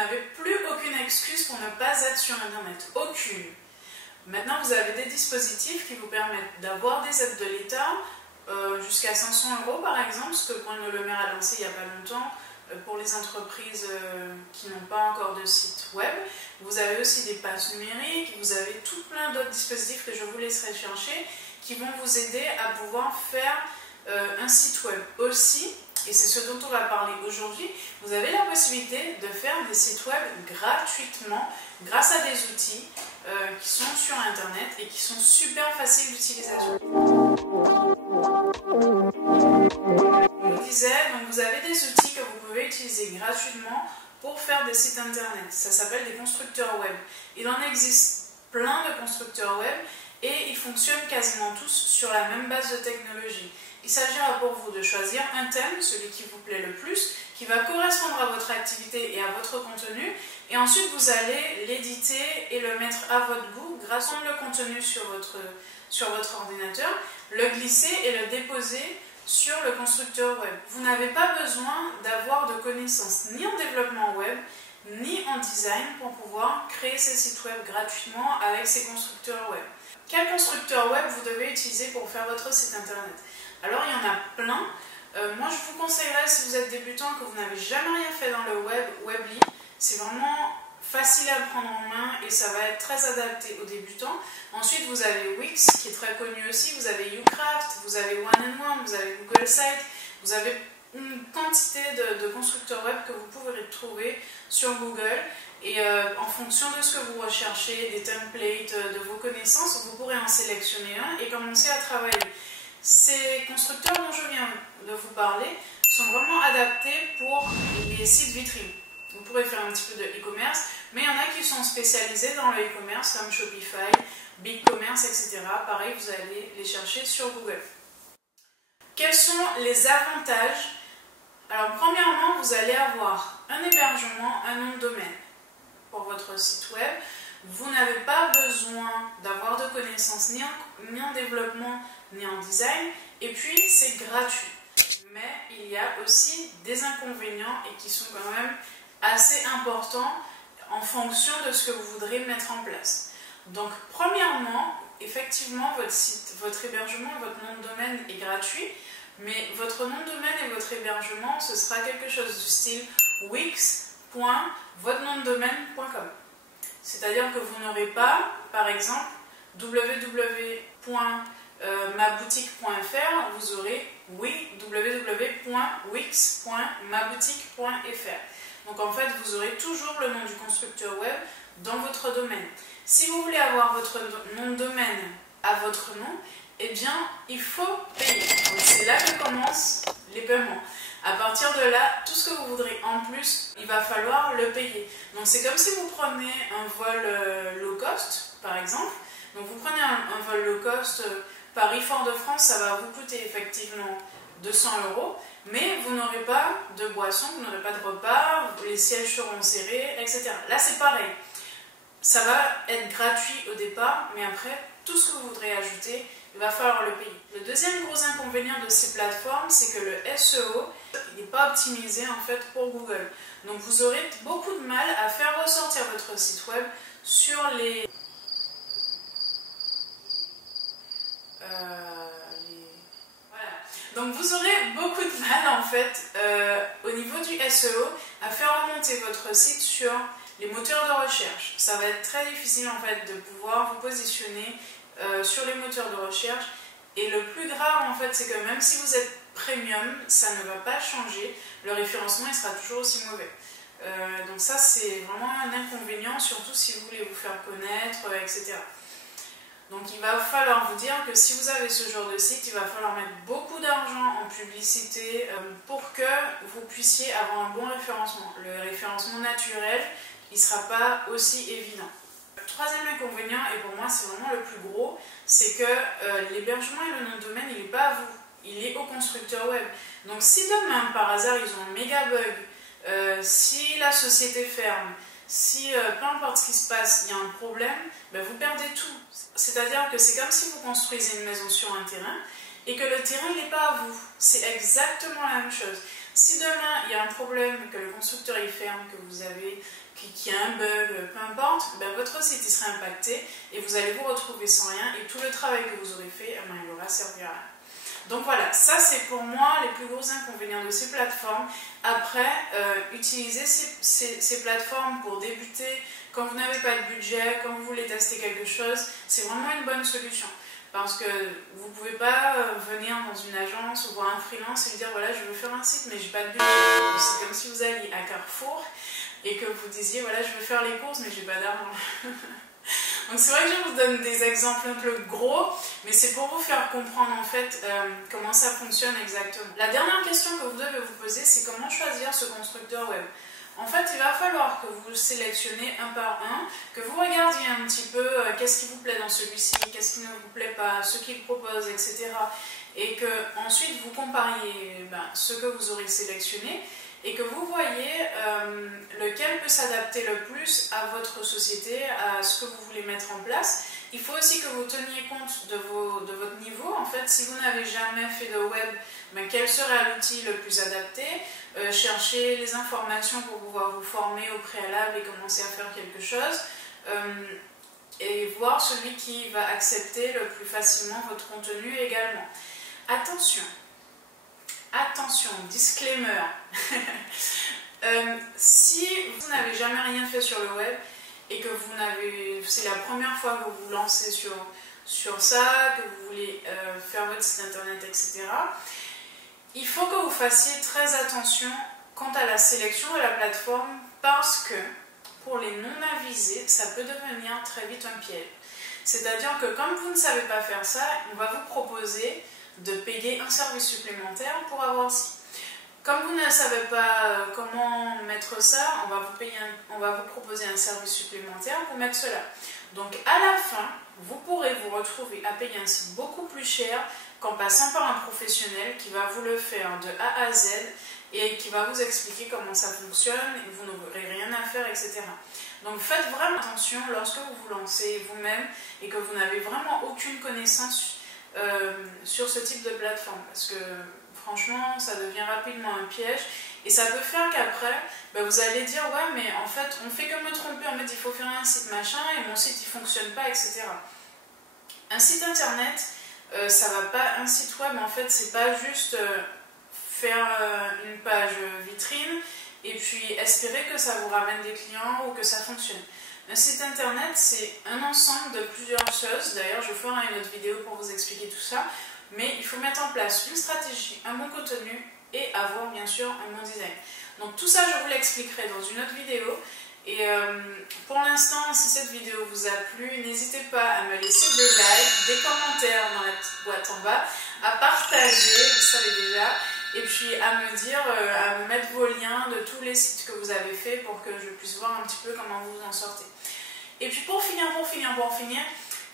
n'avez plus aucune excuse pour ne pas être sur Internet. Aucune. Maintenant, vous avez des dispositifs qui vous permettent d'avoir des aides de l'État, jusqu'à 500 € par exemple, ce que Bruno Le Maire a lancé il n'y a pas longtemps pour les entreprises qui n'ont pas encore de site web. Vous avez aussi des passes numériques, vous avez tout plein d'autres dispositifs que je vous laisserai chercher qui vont vous aider à pouvoir faire un site web aussi. Et c'est ce dont on va parler aujourd'hui. Vous avez la possibilité de faire des sites web gratuitement grâce à des outils qui sont sur Internet et qui sont super faciles d'utilisation. Je vous disais, donc vous avez des outils que vous pouvez utiliser gratuitement pour faire des sites Internet. Ça s'appelle des constructeurs web. Il en existe plein de constructeurs web et ils fonctionnent quasiment tous sur la même base de technologie. Il s'agira pour vous de choisir un thème, celui qui vous plaît le plus, qui va correspondre à votre activité et à votre contenu, et ensuite vous allez l'éditer et le mettre à votre goût grâce à le contenu sur votre ordinateur, le glisser et le déposer sur le constructeur web. Vous n'avez pas besoin d'avoir de connaissances ni en développement web, ni en design pour pouvoir créer ces sites web gratuitement avec ces constructeurs web. Quel constructeur web vous devez utiliser pour faire votre site internet? Alors il y en a plein. Moi je vous conseillerais, si vous êtes débutant, que vous n'avez jamais rien fait dans le web, Weebly. C'est vraiment facile à prendre en main et ça va être très adapté aux débutants. Ensuite vous avez Wix qui est très connu aussi, vous avez Ucraft, vous avez One&One, vous avez Google Sites, vous avez une quantité de constructeurs web que vous pourrez trouver sur Google. Et en fonction de ce que vous recherchez, des templates, de vos connaissances, vous pourrez en sélectionner un et commencer à travailler. Ces constructeurs dont je viens de vous parler sont vraiment adaptés pour les sites vitrines. Vous pourrez faire un petit peu de e-commerce, mais il y en a qui sont spécialisés dans le e-commerce comme Shopify, BigCommerce, etc. Pareil, vous allez les chercher sur Google. Quels sont les avantages? Alors, premièrement, vous allez avoir un hébergement, un nom de domaine pour votre site web. Vous n'avez pas besoin d'avoir de connaissances ni en développement ni en design, et puis c'est gratuit. Mais il y a aussi des inconvénients et qui sont quand même assez importants en fonction de ce que vous voudrez mettre en place. Donc premièrement, effectivement votre site, votre hébergement, votre nom de domaine est gratuit, mais votre nom de domaine et votre hébergement, ce sera quelque chose du style wix.votrenomdedomaine.com. C'est-à-dire que vous n'aurez pas, par exemple, www.maboutique.fr, vous aurez www.wix.maboutique.fr. Donc en fait, vous aurez toujours le nom du constructeur web dans votre domaine. Si vous voulez avoir votre nom de domaine à votre nom, eh bien, il faut payer. Donc c'est là que commencent les paiements. À partir de là, tout ce que vous voudrez en plus, il va falloir le payer. Donc c'est comme si vous prenez un vol low cost, par exemple. Donc vous prenez un vol low cost Paris-Fort-de-France, ça va vous coûter effectivement 200 €, mais vous n'aurez pas de boisson, vous n'aurez pas de repas, les sièges seront serrés, etc. Là c'est pareil. Ça va être gratuit au départ, mais après, tout ce que vous voudrez ajouter, il va falloir le payer. Le deuxième gros inconvénient de ces plateformes, c'est que le SEO n'est pas optimisé en fait pour Google. Donc vous aurez beaucoup de mal à faire ressortir votre site web sur les... Voilà. Donc vous aurez beaucoup de mal en fait au niveau du SEO à faire remonter votre site sur les moteurs de recherche. Ça va être très difficile en fait de pouvoir vous positionner sur les moteurs de recherche, et le plus grave en fait c'est que même si vous êtes premium, ça ne va pas changer, le référencement il sera toujours aussi mauvais. Donc ça c'est vraiment un inconvénient, surtout si vous voulez vous faire connaître, etc. Donc il va falloir vous dire que si vous avez ce genre de site, il va falloir mettre beaucoup d'argent en publicité pour que vous puissiez avoir un bon référencement. Le référencement naturel, il ne sera pas aussi évident. Le troisième inconvénient, et pour moi c'est vraiment le plus gros, c'est que l'hébergement et le nom de domaine, il n'est pas à vous, il est au constructeur web. Donc si demain, par hasard, ils ont un méga bug, si la société ferme, si peu importe ce qui se passe, il y a un problème, ben vous perdez tout. C'est-à-dire que c'est comme si vous construisez une maison sur un terrain et que le terrain n'est pas à vous. C'est exactement la même chose. Si demain il y a un problème, que le constructeur il ferme, que vous avez qu'il y a un bug, peu importe, ben votre site il sera impacté et vous allez vous retrouver sans rien et tout le travail que vous aurez fait, eh ben, il aura servi à rien. Donc voilà, ça c'est pour moi les plus gros inconvénients de ces plateformes. Après, utiliser ces plateformes pour débuter, quand vous n'avez pas de budget, quand vous voulez tester quelque chose, c'est vraiment une bonne solution. Parce que vous ne pouvez pas venir dans une agence ou voir un freelance et lui dire voilà je veux faire un site mais j'ai pas de budget. C'est comme si vous alliez à Carrefour et que vous disiez voilà je veux faire les courses mais j'ai pas d'argent. Donc c'est vrai que je vous donne des exemples un peu gros, mais c'est pour vous faire comprendre en fait comment ça fonctionne exactement. La dernière question que vous devez vous poser, c'est comment choisir ce constructeur web. En fait, il va falloir que vous sélectionnez un par un, que vous regardiez un petit peu qu'est-ce qui vous plaît dans celui-ci, qu'est-ce qui ne vous plaît pas, ce qu'il propose, etc. Et que ensuite vous compariez ce que vous aurez sélectionné et que vous voyez lequel peut s'adapter le plus à votre société, à ce que vous voulez mettre en place. Il faut aussi que vous teniez compte de votre niveau. En fait, si vous n'avez jamais fait de web, quel serait l'outil le plus adapté? Chercher les informations pour pouvoir vous former au préalable et commencer à faire quelque chose. Et voir celui qui va accepter le plus facilement votre contenu également. Attention, disclaimer. Si vous n'avez jamais rien fait sur le web et que c'est la première fois que vous vous lancez sur ça, que vous voulez faire votre site internet, etc., il faut que vous fassiez très attention quant à la sélection de la plateforme parce que pour les non-avisés, ça peut devenir très vite un piège. C'est-à-dire que comme vous ne savez pas faire ça, on va vous proposer de payer un service supplémentaire pour avoir ça. Comme vous ne savez pas comment mettre ça, on va vous proposer un service supplémentaire pour mettre cela. Donc à la fin, vous pourrez vous retrouver à payer un site beaucoup plus cher qu'en passant par un professionnel qui va vous le faire de A à Z et qui va vous expliquer comment ça fonctionne et vous n'aurez rien à faire, etc. Donc faites vraiment attention lorsque vous vous lancez vous-même et que vous n'avez vraiment aucune connaissance sur ce type de plateforme parce que franchement ça devient rapidement un piège et ça peut faire qu'après vous allez dire ouais mais en fait on fait que me tromper, en fait il faut faire un site machin et mon site il fonctionne pas, etc. Un site internet ça va pas, un site web en fait c'est pas juste faire une page vitrine et puis espérer que ça vous ramène des clients ou que ça fonctionne. Un site internet, c'est un ensemble de plusieurs choses. D'ailleurs, je ferai une autre vidéo pour vous expliquer tout ça. Mais il faut mettre en place une stratégie, un bon contenu et avoir bien sûr un bon design. Donc tout ça, je vous l'expliquerai dans une autre vidéo. Et pour l'instant, si cette vidéo vous a plu, n'hésitez pas à me laisser des likes, des commentaires dans la petite boîte en bas, à partager, vous savez déjà. Et puis à me dire, à me mettre vos liens de tous les sites que vous avez fait pour que je puisse voir un petit peu comment vous vous en sortez. Et puis pour finir,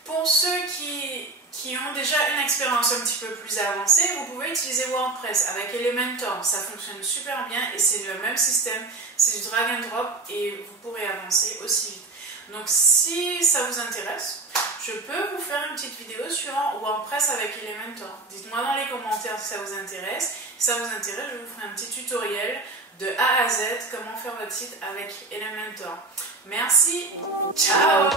pour ceux qui ont déjà une expérience un petit peu plus avancée, vous pouvez utiliser WordPress avec Elementor. Ça fonctionne super bien et c'est le même système, c'est du drag and drop et vous pourrez avancer aussi vite. Donc si ça vous intéresse, je peux vous faire une petite vidéo sur WordPress avec Elementor. Dites-moi dans les commentaires si ça vous intéresse. Si ça vous intéresse, je vous ferai un petit tutoriel de A à Z, comment faire votre site avec Elementor. Merci, ciao!